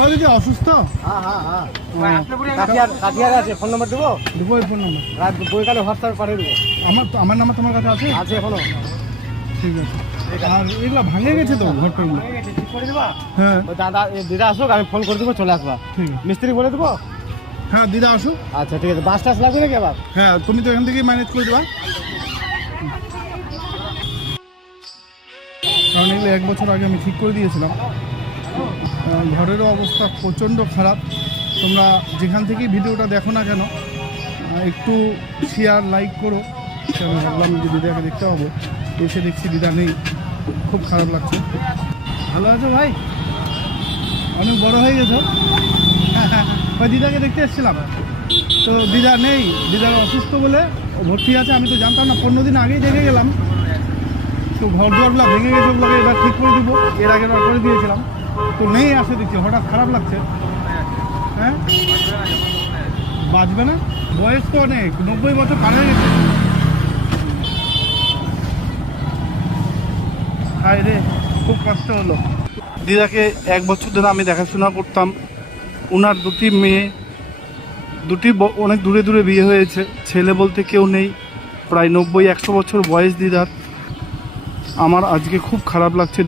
ও দিদি অসুস্থ? কাঠিয়ারে আছে, ফোন নম্বর দেবো? দেবো এই ফোন নম্বর। রাত বইকালে হোয়াটসঅ্যাপে পাঠিয়ে দেবো। আমার নাম্বার তোমার কাছে আছে? আছে এখনো। ঠিক আছে। আর এগুলো ভাঙে গেছে তো ঘরটাগুলো? ঠিক করে দেবা? হ্যাঁ দাদা দিদা আসুক, আমি ফোন করে দেবো, চলে আসবা। ঠিক আছে। মিস্ত্রি বলে দেবো? হ্যাঁ দিদা আসুক। আচ্ছা ঠিক আছে। বাস টাস লাগবে নাকি আবার? হ্যাঁ তুমি তো এখান থেকেই ম্যানেজ করে দেবা, কারণ এগুলো 1 বছর আগে আমি ঠিক করে দিয়েছিলাম। ঘরেরও অবস্থা প্রচণ্ড খারাপ। তোমরা যেখান থেকেই ভিডিওটা দেখো না কেন একটু শেয়ার লাইক করো। আমি ভাবলাম যে দিদাকে দেখতে হবে, এসে দেখছি দিদা নেই, খুব খারাপ লাগছে। ভালো আছো ভাই? অনেক বড় হয়ে গেছো। ওই দিদাকে দেখতে এসেছিলাম তো দিদা নেই, দিদার অসুস্থ বলে ভর্তি আছে। আমি তো জানতাম না, 15 দিন আগেই দেখে গেলাম। তো ঘর দুয়ারগুলো ভেঙে গেছে, ওগুলোকে এবার ঠিক করে দিব। এর আগে করে দিয়েছিলাম তো নেই, আসে দেখছি, হঠাৎ খারাপ লাগছে। হ্যাঁ বাঁচবে না, বয়স তো অনেক, 90 বছর পার হয়ে গেছে। হায় রে, খুব কষ্ট হলো। দিদাকে 1 বছর ধরে আমি দেখাশোনা করতাম। ওনার 2টি মেয়ে, 2টি অনেক দূরে দূরে বিয়ে হয়েছে, ছেলে বলতে কেউ নেই। প্রায় 90-100 বছর বয়স দিদার। আমার আজকে খুব খারাপ লাগছে।